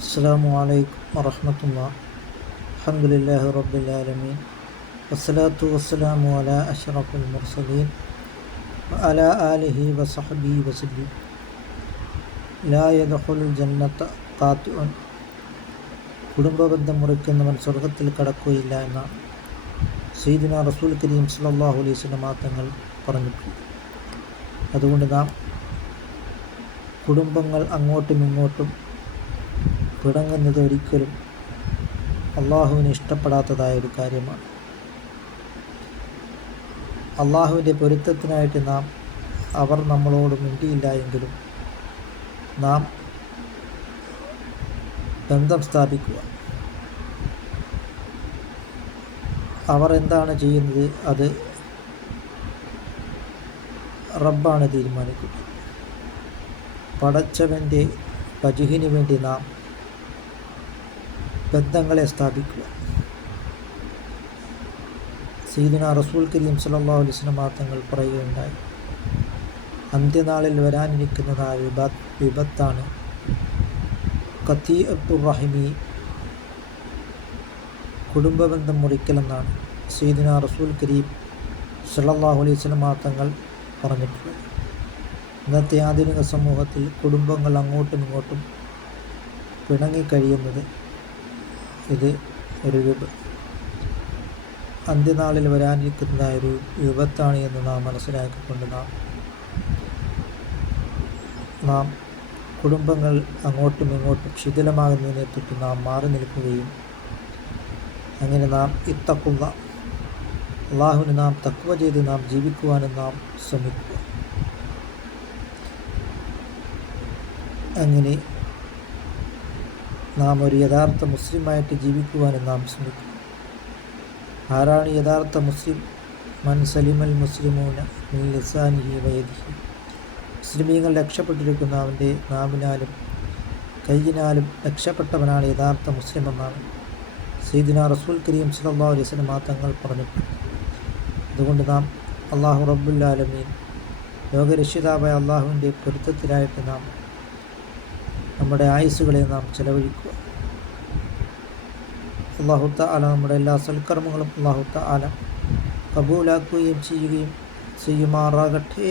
അസ്സലാമു അലൈക്കും വറഹ്മത്തുള്ളാഹി. അൽഹംദുലില്ലാഹി റബ്ബിൽ ആലമീൻ. വസ്സലാത്തു വസ്സലാമു അലാ അഷ്റഫിൽ മുർസലീൻ വഅലാ ആലിഹി വസഹ്ബിഹി വസല്ലം. ലാ യദ്ഖുലുൽ ജന്നത ഖാതിഉൻ. കുടുംബബന്ധം മുറിക്കുന്നവൻ സ്വർഗത്തിൽ കടക്കുകയില്ല എന്നാണ് സയ്യിദുനാ റസൂൽ കരീം സ്വല്ലല്ലാഹു അലൈഹി വസല്ലം തങ്ങൾ പറഞ്ഞിട്ടുണ്ട്. അതുകൊണ്ട് നാം കുടുംബങ്ങൾ അങ്ങോട്ടും ഇങ്ങോട്ടും പിണങ്ങുന്നത് ഒരിക്കലും അള്ളാഹുവിന് ഇഷ്ടപ്പെടാത്തതായൊരു കാര്യമാണ്. അള്ളാഹുവിൻ്റെ പൊരുത്തത്തിനായിട്ട് നാം അവർ നമ്മളോട് മിണ്ടിയില്ല എങ്കിലും നാം ബന്ധം സ്ഥാപിക്കുക. അവർ എന്താണ് ചെയ്യുന്നത് അത് റബ്ബാണ് തീരുമാനിക്കുന്നത്. പടച്ചവൻ്റെ വജ്ഹിന് വേണ്ടി നാം ബന്ധങ്ങളെ സ്ഥാപിക്കുക. സയ്യിദുനാ റസൂൽ കരീം സ്വല്ലല്ലാഹു അലൈഹി വസല്ലം തങ്ങൾ പറയുകയുണ്ടായി, അന്ത്യനാളിൽ വരാനിരിക്കുന്നതായ വിപത്താണ് ഖതീഅത്തുർ റഹിമി, കുടുംബബന്ധം മുറിക്കലെന്നാണ് സയ്യിദുനാ റസൂൽ കരീം സ്വല്ലല്ലാഹു അലൈഹി വസല്ലം തങ്ങൾ പറഞ്ഞിട്ടുള്ളത്. ഇന്നത്തെ ആധുനിക സമൂഹത്തിൽ കുടുംബങ്ങൾ അങ്ങോട്ടും ഇങ്ങോട്ടും പിണങ്ങിക്കഴിയുന്നത് ഇത് ഒരു അന്ത്യനാളിൽ വരാനിരിക്കുന്നതായ ഒരു വിപത്താണ് എന്ന് നാം മനസ്സിലാക്കിക്കൊണ്ട് നാം കുടുംബങ്ങൾ അങ്ങോട്ടും ഇങ്ങോട്ടും ശിഥിലമാകുന്നതിനെ തൊട്ട് നാം മാറി നിൽക്കുകയും അങ്ങനെ നാം ഇത്തഖുള്ള അള്ളാഹുവിന് നാം തഖ്വ ചെയ്ത് നാം ജീവിക്കുവാനും നാം ശ്രമിക്കുക. അങ്ങനെ നാം ഒരു യഥാർത്ഥ മുസ്ലിമായിട്ട് ജീവിക്കുവാനും നാം ശ്രമിക്കും. ആരാണ് യഥാർത്ഥ മുസ്ലിം? മൻ സലിമൽ മുസ്ലിമൂന മിൻ ലിസാനിഹി വയദിഹി. മുസ്ലിമീങ്ങൾ രക്ഷപ്പെട്ടിരിക്കുന്ന അവൻ്റെ നാവിനാലും കൈയിനാലും രക്ഷപ്പെട്ടവനാണ് യഥാർത്ഥ മുസ്ലിം എന്നാണ് സയ്യിദുനാ റസൂൽ കരീം സ്വല്ലല്ലാഹു അലൈഹി വസല്ലം തങ്ങൾ പറഞ്ഞിട്ടുണ്ട്. അതുകൊണ്ട് നാം അല്ലാഹു റബ്ബുൽ ആലമീൻ ലോകരക്ഷിതാവായ അള്ളാഹുവിൻ്റെ പൊരുത്തത്തിലായിട്ട് നാം നമ്മുടെ ആയുസ്സുകളെ നാം ചെലവഴിക്കുക. അല്ലാഹു തആല നമ്മുടെ എല്ലാ സൽക്കർമ്മങ്ങളും അല്ലാഹു തആല കബൂലാക്കുകയും ചെയ്യുമാറാകട്ടെ.